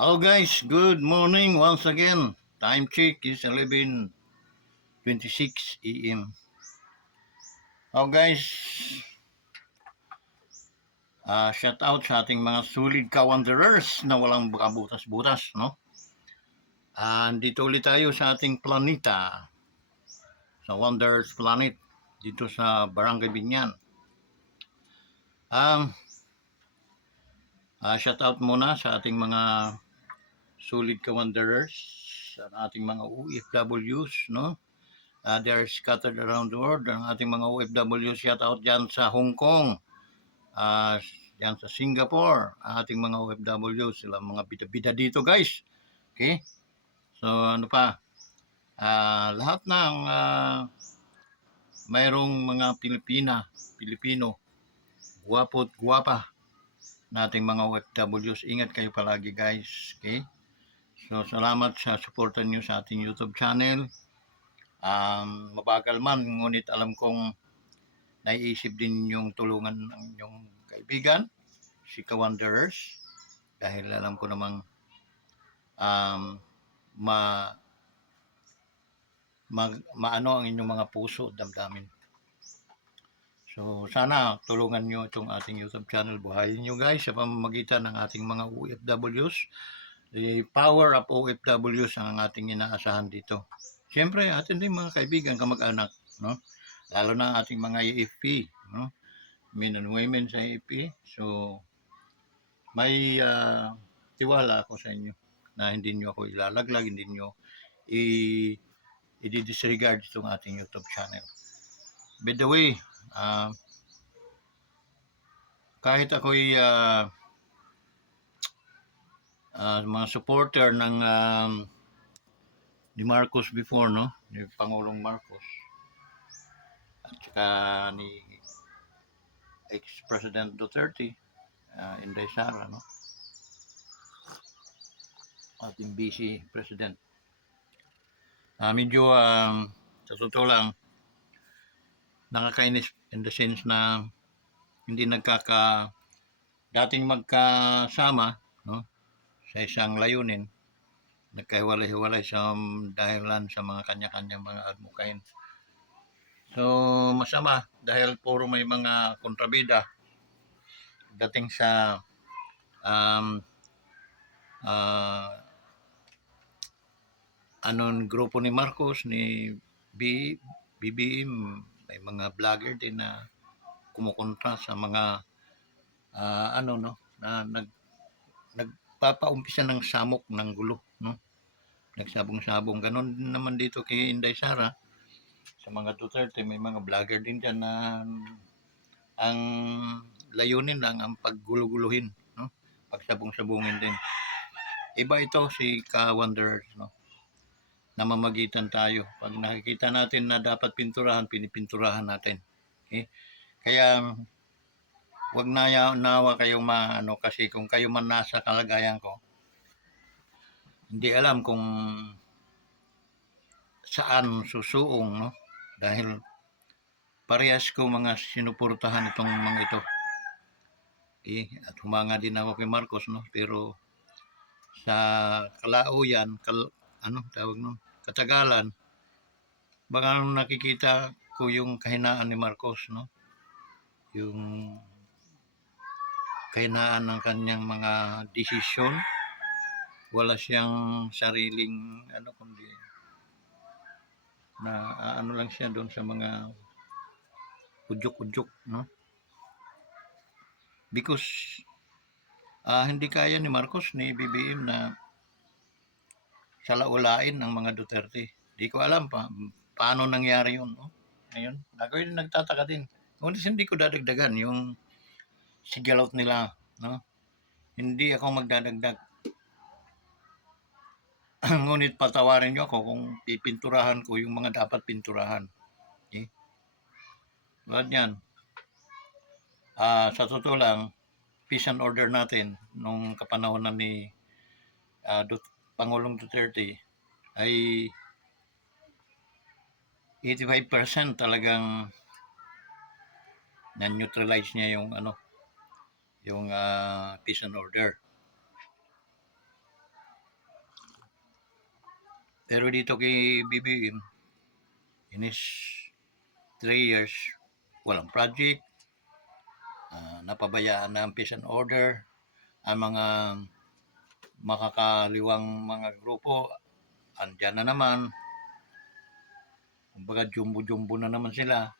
Hello guys, good morning once again. Time check is 11:26 AM. Hello guys, shout out sa ating mga solid ka-wanderers na walang kabutas-butas, no? Dito ulit tayo sa ating planeta, sa Wanderers Planet, dito sa Barangay Binyan. Um, shout out muna sa ating mga solid ka-wanderers, sa ating mga OFWs, no? They are scattered around the world. Ang ating mga OFW, shout out dyan sa Hong Kong, dyan sa Singapore, ating mga OFW, sila mga bida-bida dito guys. Okay? So ano pa, lahat ng mayroong mga Pilipino, guwapo at guwapa nating mga OFWs, ingat kayo palagi guys. Okay? So salamat sa suporta nyo sa ating YouTube channel. Mabagal man, ngunit alam kong naiisip din yung tulungan ng inyong kaibigan, si Ka-Wanderers, dahil alam ko namang ma, maano ang inyong mga puso at damdamin. So sana tulungan nyo itong ating YouTube channel, buhayin nyo guys sa pamamagitan ng ating mga OFWs. The power of OFWs ang ating inaasahan dito. Siyempre, atin din mga kaibigan, kamag-anak, no? Lalo na ating mga AFP, no? Men and women sa AFP. So, may tiwala ako sa inyo na hindi nyo ako ilalaglag, hindi nyo i-disregard itong ating YouTube channel. By the way, kahit ako'y mga supporter ng ni Marcos before, no? Ni Pangulong Marcos at saka ni ex-President Duterte, Inday Sara, no? Ating Vice President. Medyo sa totoo lang, nakakainis in the sense na hindi dating magkasama, no? Sa isang layunin, nagkahiwalay-hiwalay sa dahilan sa mga kanya-kanyang mga admukain. So, masama dahil puro may mga kontrabida dating sa grupo ni Marcos, ni BBM, may mga vlogger din na kumukontra sa mga na nagpapaumpisa ng samok ng gulo, no? Nagsabong-sabong. Ganon din naman dito kay Inday Sara. Sa mga Duterte, may mga vlogger din dyan na ang layunin lang ang pagguluguluhin, no? Pagsabong-sabungin din. Iba ito si Ka-Wanderers, no? Namamagitan tayo. Pag nakikita natin na dapat pinturahan, pinipinturahan natin. Okay? Kaya wag nawa kayong kasi kung kayo man nasa kalagayan ko, hindi alam kung saan susuong, no? Dahil parehas ko mga sinuportahan itong mga ito. Okay? At humanga din ako kay Marcos, no? Pero sa kalauyan, tawag no? Katagalan, baka nakikita ko yung kahinaan ni Marcos, no? Yung kahinaan ng kanyang mga desisyon. Wala siyang sariling kundi na lang siya doon sa mga udyok-udyok, no? Because hindi kaya ni Marcos, ni BBM na salaulain ng mga Duterte. Di ko alam paano nangyari yun, no? Ngayon, ako yung nagtataka din. Ngunit hindi ko dadagdagan yung sigalot nila, no? Hindi ako magdadagdag. Ngunit patawarin nyo ako kung pipinturahan ko yung mga dapat pinturahan. Okay? Tulad yan. Sa totoo lang, peace and order natin nung kapanahonan ni Pangulong Duterte ay 85% talagang na-neutralize niya yung yung peace and order. Pero dito kay BBM, in his 3 years, walang project, napabayaan na ang peace and order, ang mga makakaliwang mga grupo, andyan na naman, kumbaga jumbo-jumbo na naman sila,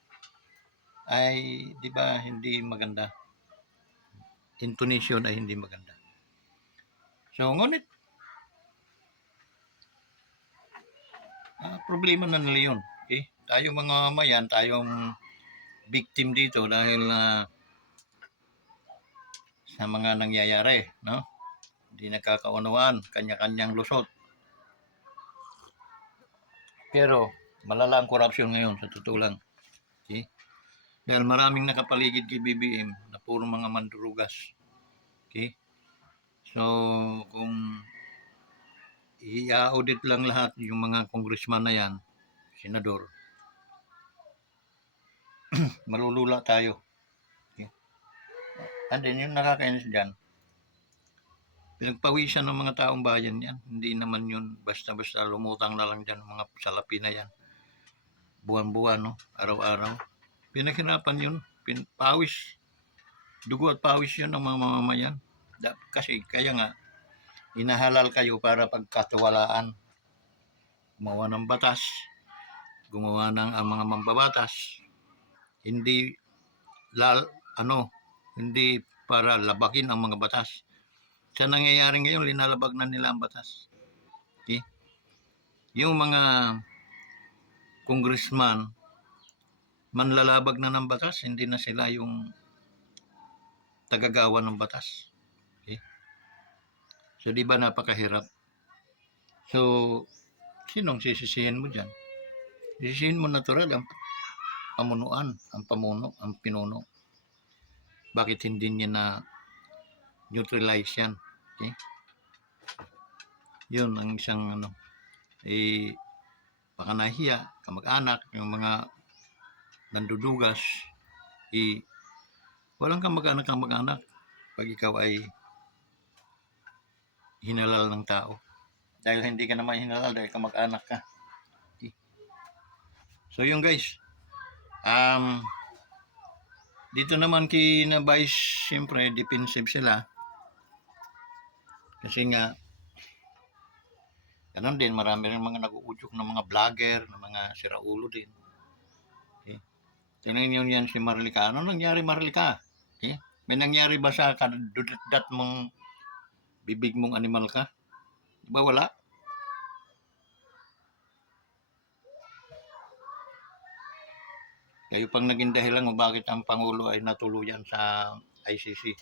ay di ba hindi maganda. Intonation ay hindi maganda. So, ngunit, problema na nila yun. Okay? Tayo mga mamayan, tayong victim dito dahil sa mga nangyayari, no? Hindi nagkakaunawaan, kanya-kanyang lusot. Pero, malala ang korupsyon ngayon, sa totoo lang. Okay? Dahil maraming nakapaligid kay BBM na puro mga mandurugas. Okay? So, kung i-audit lang lahat yung mga congressman na yan, senador, malulula tayo. Okay? And then, yung nakakainis dyan, pinagpawisan ng mga taong bayan yan. Hindi naman yun basta-basta lumutang na lang dyan mga salapi na yan. Buwan-buwan, no? Araw-araw. Pinaghirapan yun. Pawis. Dugo at pawis yun ng mga mamamayan. Kasi kaya nga, inahalal kayo para pagkatiwalaan. Gumawa ng batas. Gumawa ng ang mga mambabatas. Hindi hindi para labakin ang mga batas. Sa nangyayari ngayon, linalabag na nila ang batas. Okay? Yung mga congressman, manlalabag na ng batas, hindi na sila yung tagagawa ng batas. Okay? So, di ba napakahirap? So, sinong sisisihin mo dyan? Sisisihin mo natural ang pamunuan, ang pamuno, ang pinuno. Bakit hindi niya na neutralize yan? Okay? Yun ang isang baka nahiya, kamag-anak, yung mga nandudugas, walang kamag-anak pag ikaw ay hinalal ng tao. Dahil hindi ka naman hinalal, dahil kamag-anak ka. Okay. So yun guys, dito naman kay na Vice, siyempre defensive sila. Kasi nga, ganun din, marami rin mga nag-uudyok ng mga vlogger, ng mga siraulo din. Okay. Tingnan nyo yan si Marlica. Ano nangyari Marlica? Okay. May nangyari ba sa kadudat mong bibig mong animal ka? Di ba wala? Kayo pang naging dahilan kung bakit ang Pangulo ay natuluyan sa ICC.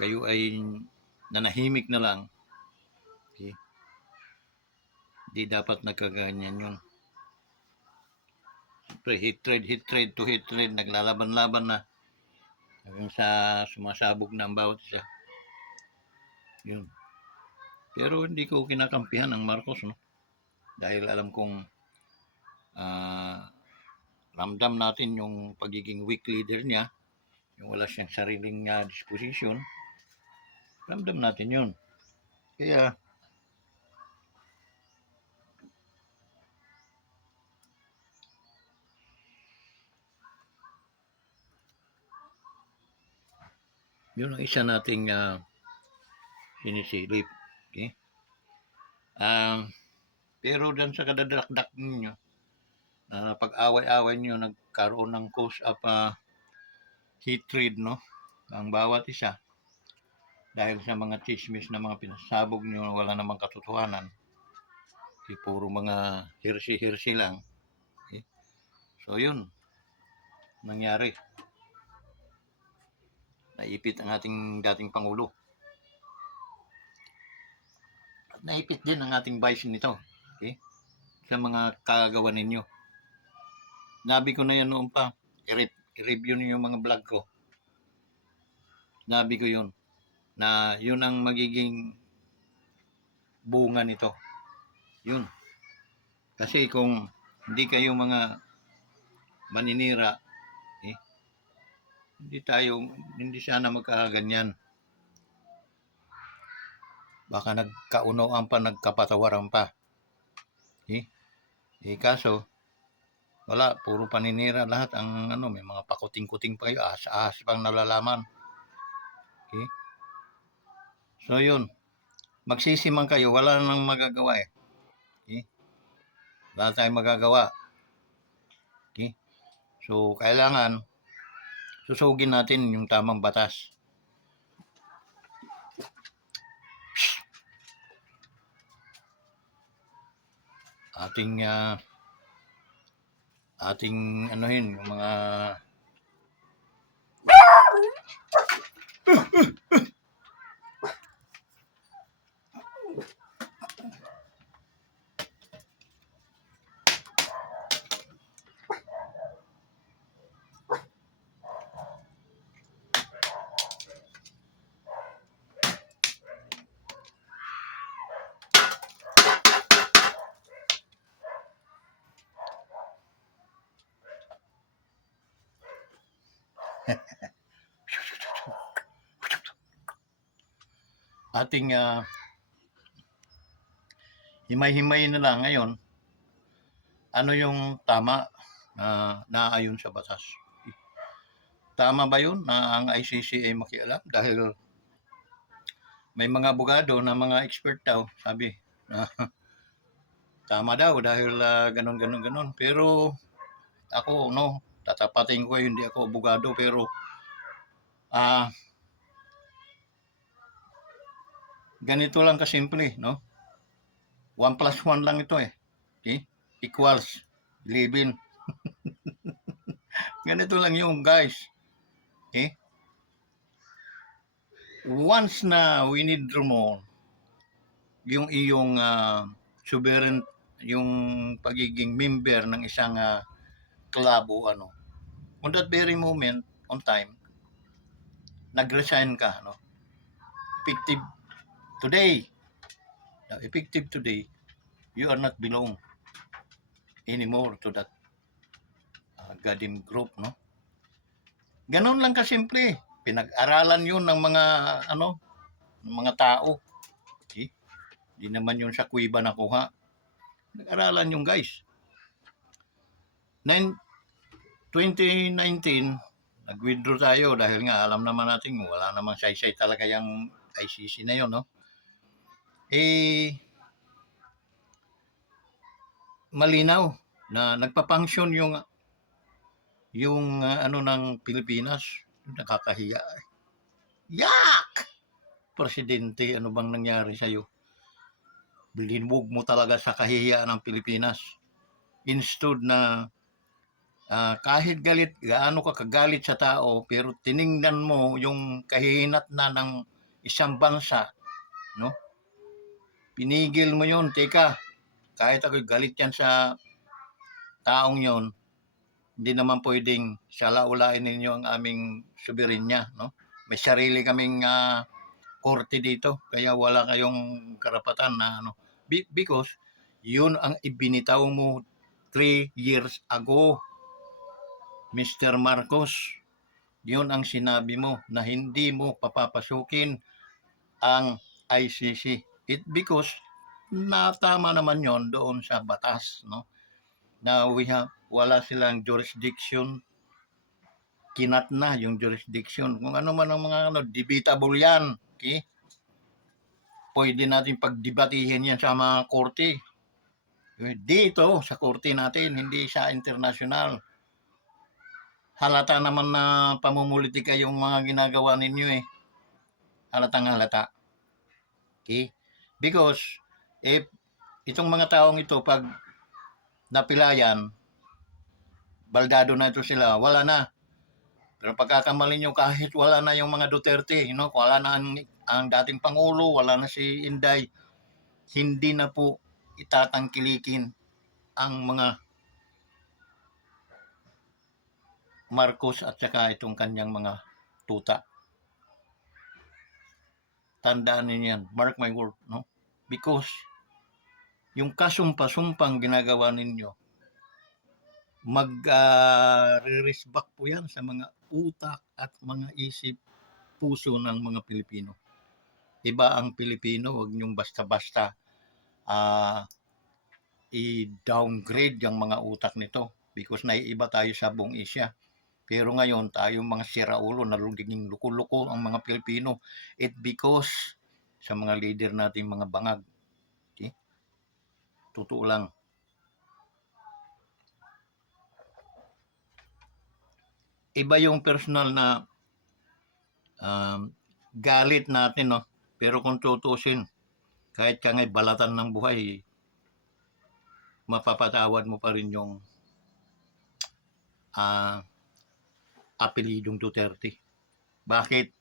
Kayo ay nanahimik na lang. Okay. Di dapat nagkaganyan yun. Siyempre, hatred to hatred, naglalaban-laban na hanggang sa sumasabog na ang bawat isa. Yun. Pero hindi ko kinakampihan ang Marcos, no? Dahil alam kong ramdam natin yung pagiging weak leader niya, yung wala siyang sariling disposition, ramdam natin yun. Kaya, yun ang isa nating sinisilip. Okay? Pero dyan sa kadadakdak ninyo, pag-away-away nyo, nagkaroon ng cause of hatred, no? Ang bawat isa. Dahil sa mga chismis na mga pinasabog nyo, wala namang katotohanan. Okay, puro mga hirsi-hirsi lang. Okay? So yun, nangyari. Naipit ang ating dating Pangulo. At naipit din ang ating vice nito. Okay? Sa mga kagawa ninyo. Nabi ko na yan noon pa. I-review niyo yung mga vlog ko. Nabi ko yun. Na yun ang magiging bunga nito. Yun. Kasi kung hindi kayo mga maninira, hindi sana magkakaganyan. Baka nagkaunoan pa, nagkapatawaran pa. Eh, kaso, wala, puro paninira lahat ang may mga pakuting-kuting pa kayo, ahas pang nalalaman. Okay? So yun, magsisimang kayo, wala nang magagawa eh. Okay? Wala tayong magagawa. Okay? So, kailangan susugin natin yung tamang batas. Ating anuhin yung mga ating himay-himay na lang ngayon ano yung tama na naayon sa batas. Tama ba yun na ang ICC ay makialam? Dahil may mga abogado na mga expert daw, sabi, tama daw dahil ganon. Pero ako, tatapatin ko, hindi ako abogado, pero ganito lang kasimple, no? 1 + 1 lang ito eh. Okay? Equals 11. Ganito lang yung guys. Okay? Once na winidraw mo yung iyong sovereign, yung pagiging member ng isang club o on that very moment, on time, nag-resign ka, effective today. Now, effective today, you are not belong anymore to that goddamn group, no? Ganon lang kasimple. Pinag-aralan yun ng mga ng mga tao. Okay? Di naman yun sa kuiba nakuha. Pinag-aralan yung guys. 2019, nag-withdraw tayo dahil nga alam naman natin wala namang say-say talaga yung ICC na yun, no? Malinaw na nagpa-function yung ng Pilipinas. Nakakahiya. Yak! Presidente, ano bang nangyari sa'yo? Linwog mo talaga sa kahihiyaan ng Pilipinas. Instead na kahit galit, gaano ka kagalit sa tao, pero tiningnan mo yung kahihinat na ng isang bansa, no? Pinigil mo yun, teka, kahit ako galit yan sa taong yon, hindi naman pwedeng salaulain ninyo ang aming soberenya, no? May sarili kaming korte dito, kaya wala kayong karapatan na because yun ang ibinitaw mo 3 years ago, Mr. Marcos. Yun ang sinabi mo na hindi mo papapasukin ang ICC. Because natama naman yon doon sa batas, no? Na wala silang jurisdiction, kinat na yung jurisdiction. Kung ano man ang mga debatable yan, okay? Pwede natin pagdebatihin yan sa mga korte. Dito, sa korte natin, hindi sa international. Halata naman na pamumulitika yung mga ginagawa ninyo eh. Halatang halata. Okay? Because, if itong mga taong ito, pag napilayan, baldado na ito sila, wala na. Pero pagkakamali nyo, kahit wala na yung mga Duterte, wala na ang dating Pangulo, wala na si Inday, hindi na po itatangkilikin ang mga Marcos at saka itong kanyang mga tuta. Tandaan ninyo yan, mark my word, no? Because yung kasumpa-sumpang ginagawa ninyo, re-raise back po yan sa mga utak at mga isip, puso ng mga Pilipino. Iba ang Pilipino, huwag niyong basta-basta ah, i-downgrade yung mga utak nito because naiiba tayo sa buong Asia. Pero ngayon, tayong mga siraulo, naluging luko-luko ang mga Pilipino. It because sa mga leader nating mga bangag. Okay? Totoo lang. Iba yung personal na galit natin, no? Pero kung tutusin, kahit ka ngay balatan ng buhay, mapapatawad mo pa rin yung apelidong Duterte. Bakit?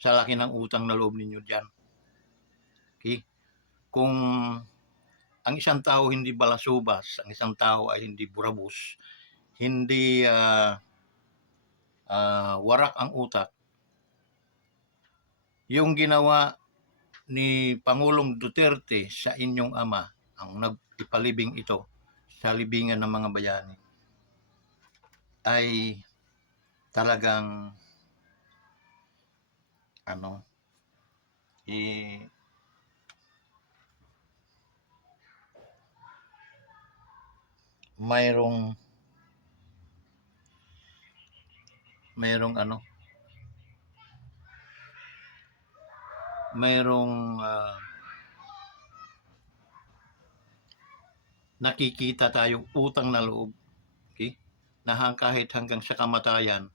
Sa laki ng utang na loob ninyo dyan. Okay? Kung ang isang tao hindi balasubas, ang isang tao ay hindi burabos, hindi warak ang utak, yung ginawa ni Pangulong Duterte sa inyong ama, ang nagpalibing ito sa libingan ng mga bayani, ay talagang mayroong nakikita tayong utang na loob, okay? Na kahit hanggang sa kamatayan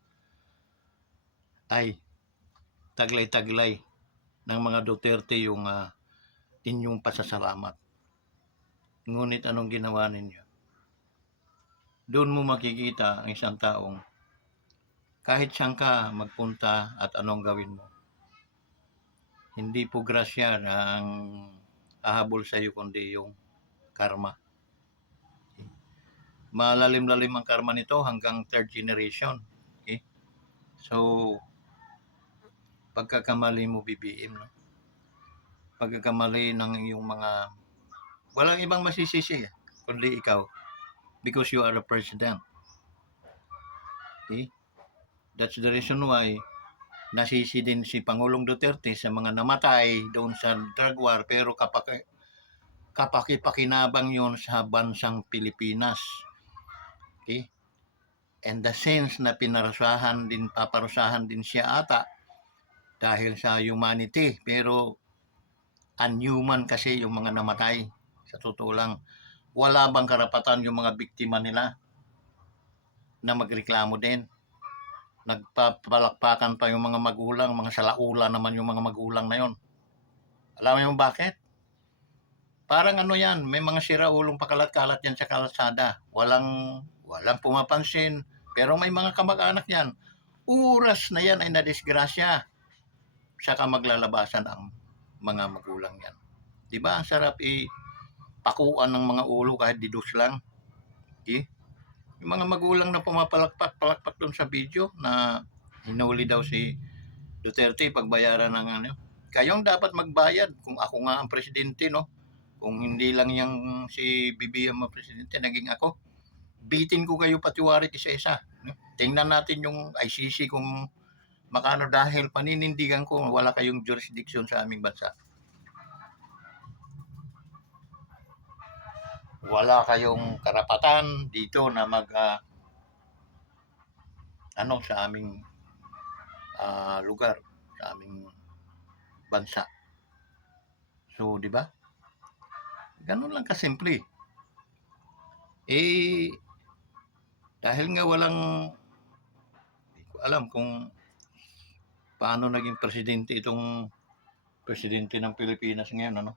ay taglay-taglay ng mga Duterte yung inyong pasasalamat. Ngunit anong ginawa ninyo? Doon mo makikita ang isang taong kahit saan ka magpunta at anong gawin mo, hindi po grasya ang ahabol sa iyo kundi yung karma. Malalim-lalim ang karma nito hanggang third generation. Okay? So, pagkakamali mo bibiin, no? Pagkakamali ng iyong mga, walang ibang masisisi kundi ikaw because you are the president. Okay? That's the reason why nasisi din si Pangulong Duterte sa mga namatay doon sa drug war, pero kapakipakinabang yon sa bansang Pilipinas. Okay? And the sense na paparusahan din siya ata dahil sa humanity, pero unhuman kasi yung mga namatay. Sa totoo lang, wala bang karapatan yung mga biktima nila na magreklamo din? Nagpapalakpakan pa yung mga magulang, mga salaula naman yung mga magulang na yon. Alam mo bakit? Parang yan, may mga siraulong pakalat-kalat yan sa kalsada. Walang pumapansin, pero may mga kamag-anak yan. Oras na yan ay nadisgrasya. Saka maglalabasan ang mga magulang yan. Diba? Ang sarap pakuan ng mga ulo kahit didus lang. Okay? Yung mga magulang na pumapalakpak doon sa video na hinuli daw si Duterte, pagbayaran ng kayong dapat magbayad kung ako nga ang presidente, no? Kung hindi lang yung si BBM ang presidente, naging ako, bitin ko kayo patiwarik isa-isa. Tingnan natin yung ICC kung makano, dahil paninindigan ko wala kayong jurisdiction sa aming bansa. Wala kayong karapatan dito na sa aming lugar, sa aming bansa. So, di ba? Ganun lang kasimple. Dahil nga hindi ko alam kung paano naging presidente itong presidente ng Pilipinas ngayon,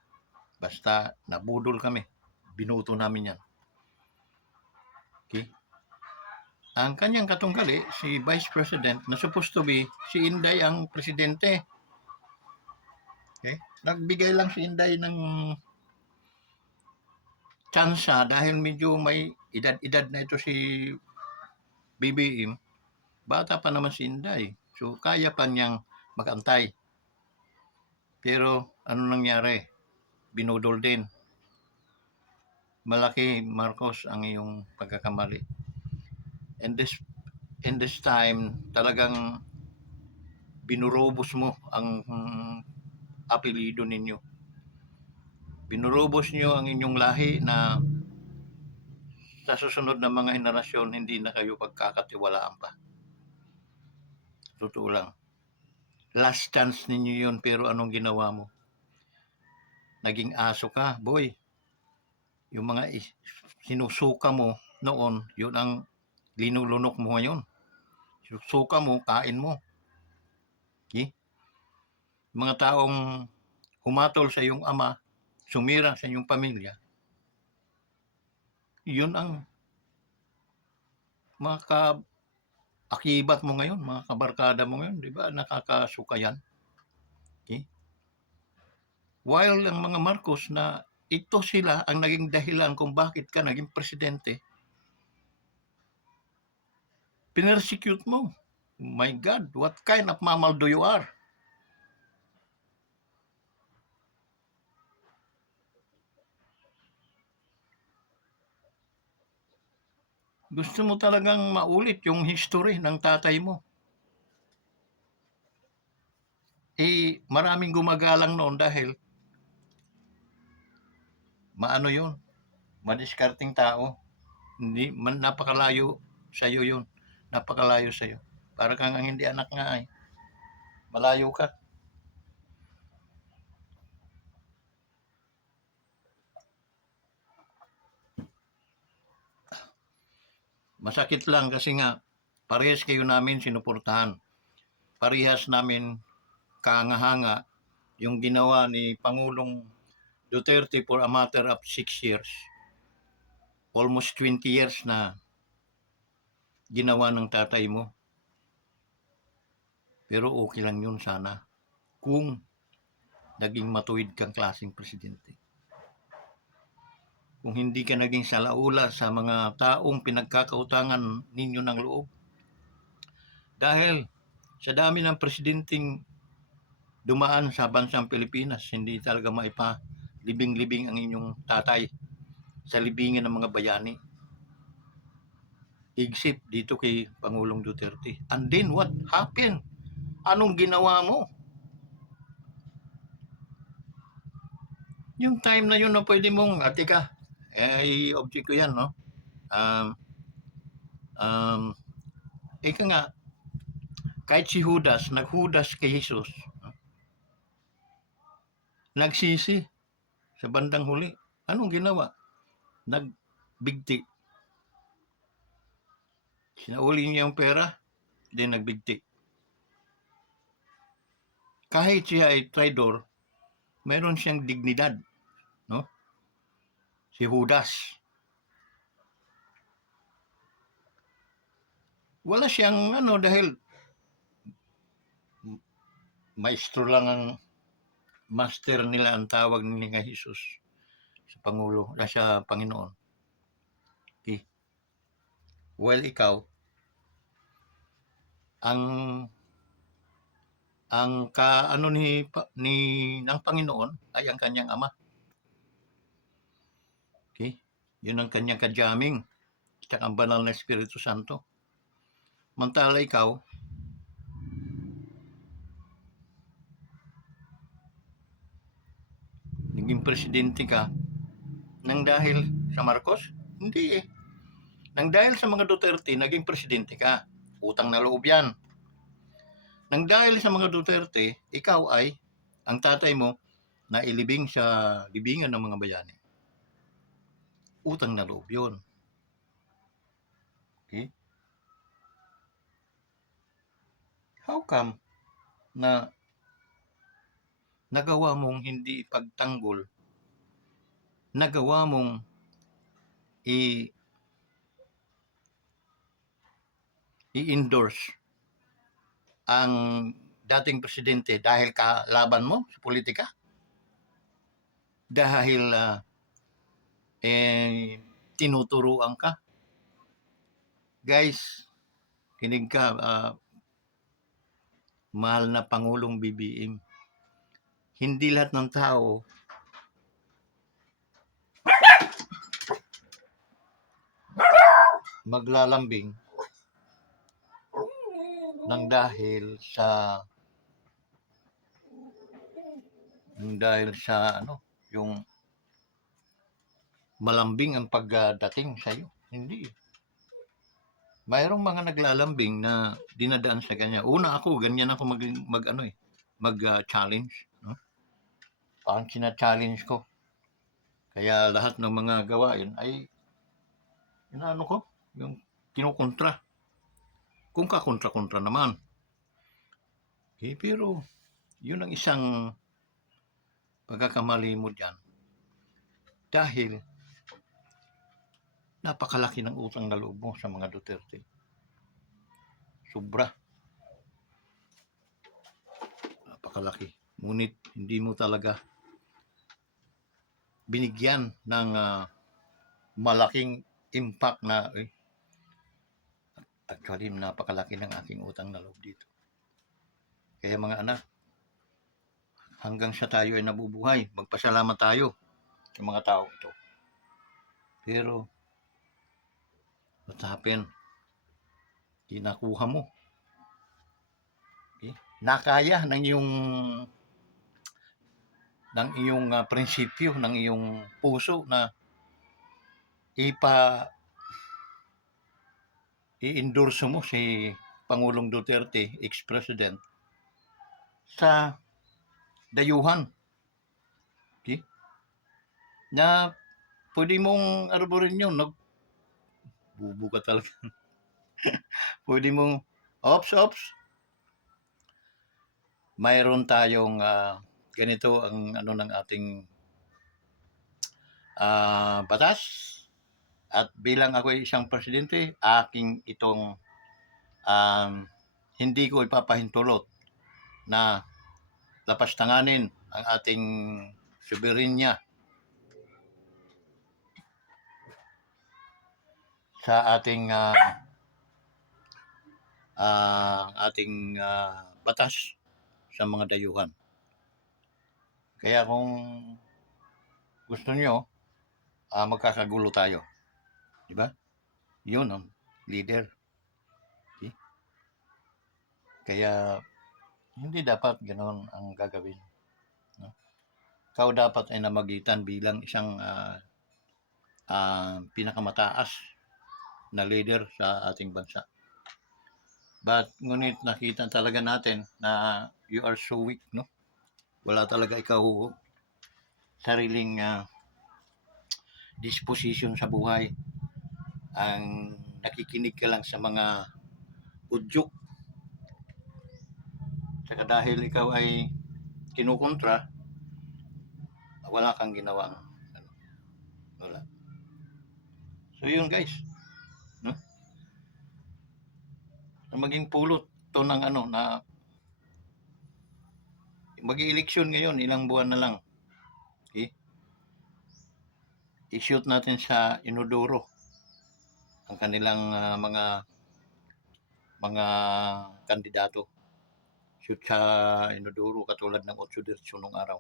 Basta nabudol kami. Binuto namin yan. Okay? Ang kanyang katunggali, si Vice President, na supposed to be, si Inday ang presidente. Okay? Nagbigay lang si Inday ng tsansa dahil medyo may edad-edad na ito si BBM. Bata pa naman si Inday. So, kaya pa niyang magantay. Pero, ano nangyari? Binudol din. Malaki, Marcos, ang iyong pagkakamali. And this time, talagang binurobos mo ang apelido ninyo. Binurobos nyo ang inyong lahi na sa susunod na mga henerasyon, hindi na kayo pagkakatiwalaan pa. Totoo lang. Last chance ninyo yun, pero anong ginawa mo? Naging aso ka, boy. Yung mga sinusuka mo noon, yun ang linulunok mo ngayon. Suka mo, kain mo. Okay? Mga taong humatol sa iyong ama, sumira sa iyong pamilya, yun ang mga akibat mo ngayon, mga kabarkada mo ngayon, di ba? Nakakasuka yan. Okay? While ang mga Marcos na ito sila ang naging dahilan kung bakit ka naging presidente, pinersecute mo. My God, what kind of mamaldo you are? Gusto mo talagang maulit yung history ng tatay mo. Maraming gumagalang noon dahil maano yun, madiskarting tao. Hindi, napakalayo sa'yo yun. Napakalayo sa'yo. Para kang ang hindi anak nga ay. Malayo ka. Masakit lang kasi nga, parehas kayo namin sinuportahan. Parehas namin kaangahanga yung ginawa ni Pangulong Duterte for a matter of 6 years. Almost 20 years na ginawa ng tatay mo. Pero okay lang yun sana kung naging matuwid kang klaseng presidente. Kung hindi ka naging salaula sa mga taong pinagkakautangan ninyo ng loob. Dahil sa dami ng presidenteng dumaan sa bansang Pilipinas, hindi talaga libing-libing ang inyong tatay sa libingan ng mga bayani. Except dito kay Pangulong Duterte. And then what happened? Anong ginawa mo? Yung time na yun na pwede mong, ka, i-object ko yan, no? Ika nga, kahit si Judas, naghudas kay Jesus, nagsisi sa bandang huli. Anong ginawa? Nagbigti. Sinauli niya yung pera, then nagbigti. Kahit siya ay traidor, meron siyang dignidad, no? Si Judas. Wala siyang dahil maestro lang ang master nila ang tawag ni Jesus sa Pangulo, sa Panginoon. Okay. Well, ikaw, ang kaano ng Panginoon ay ang kanyang ama. Okay? Yun ang kanyang kajaming at ang banal na Espiritu Santo. Mantala ikaw, naging presidente ka nang dahil sa Marcos? Hindi eh. Nang dahil sa mga Duterte, naging presidente ka. Utang na loob yan. Nang dahil sa mga Duterte, ikaw ay, ang tatay mo, nailibing sa libingan ng mga bayani. Utang na loob yun. Okay? How come na nagawa mong hindi ipagtanggol, nagawa mong i-endorse ang dating presidente dahil kalaban mo sa politika? Dahil tinuturuan ka? Guys, kinig ka, mahal na Pangulong BBM. Hindi lahat ng tao maglalambing nang dahil sa ano, yung malambing ang pagdating sa iyo. Hindi. Mayroong mga naglalambing na dinadaan sa kanya. Una ako, ganyan ako mag-challenge. No? Parang sina-challenge ko. Kaya lahat ng mga gawain ay inaano ko, yung kinukontra. Kung kakontra-kontra naman. Okay, pero yun ang isang pagkakamali mo dyan. Dahil napakalaki ng utang na loob mo sa mga Duterte. Sobra. Napakalaki. Ngunit hindi mo talaga binigyan ng malaking impact na actually napakalaki ng aking utang na loob dito. Kaya mga anak, hanggang sa tayo ay nabubuhay, magpasalamat tayo sa mga tao ito. Pero what happened? Nakuha mo. Okay? Nakaya ng iyong prinsipyo, ng iyong puso na i-endorse mo si Pangulong Duterte, ex-president, sa dayuhan. Okay? Na pwede mong arborin yun. Bubu ka talaga. Pwede mong, ops. Mayroon tayong ganito ang ano ng ating batas. At bilang ako isang presidente, aking itong hindi ko ipapahintulot na lapastanganin ang ating soberenya sa ating batas sa mga dayuhan. Kaya kung gusto nyo, magkakagulo tayo. Diba? Yun ang leader. Okay? Kaya hindi dapat ganoon ang gagawin. No? Ikaw dapat ay namagitan bilang isang pinakamataas na leader sa ating bansa. But ngunit nakita talaga natin na you are so weak, no? Wala talaga ikaw sariling disposition sa buhay. Ang nakikinig ka lang sa mga udyok. Saka dahil ikaw ay kinukontra, wala kang ginawang wala. So yun guys, no? Maging pulot to ng na mag-i-eleksyon ngayon, ilang buwan na lang. Okay? I-shoot natin sa inodoro ang kanilang mga kandidato. Shoot sa inodoro katulad ng 8 Diretso nung araw.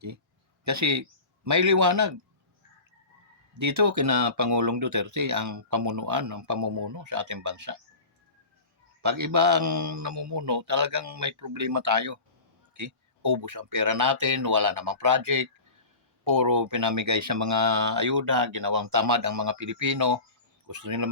Okay? Kasi may liwanag dito kina Pangulong Duterte ang pamunuan, ang pamumuno sa ating bansa. Pag iba ang namumuno, talagang may problema tayo. Okay? Ubus ang pera natin, wala namang project, puro pinamigay sa mga ayuda, ginawang tamad ang mga Pilipino, gusto nila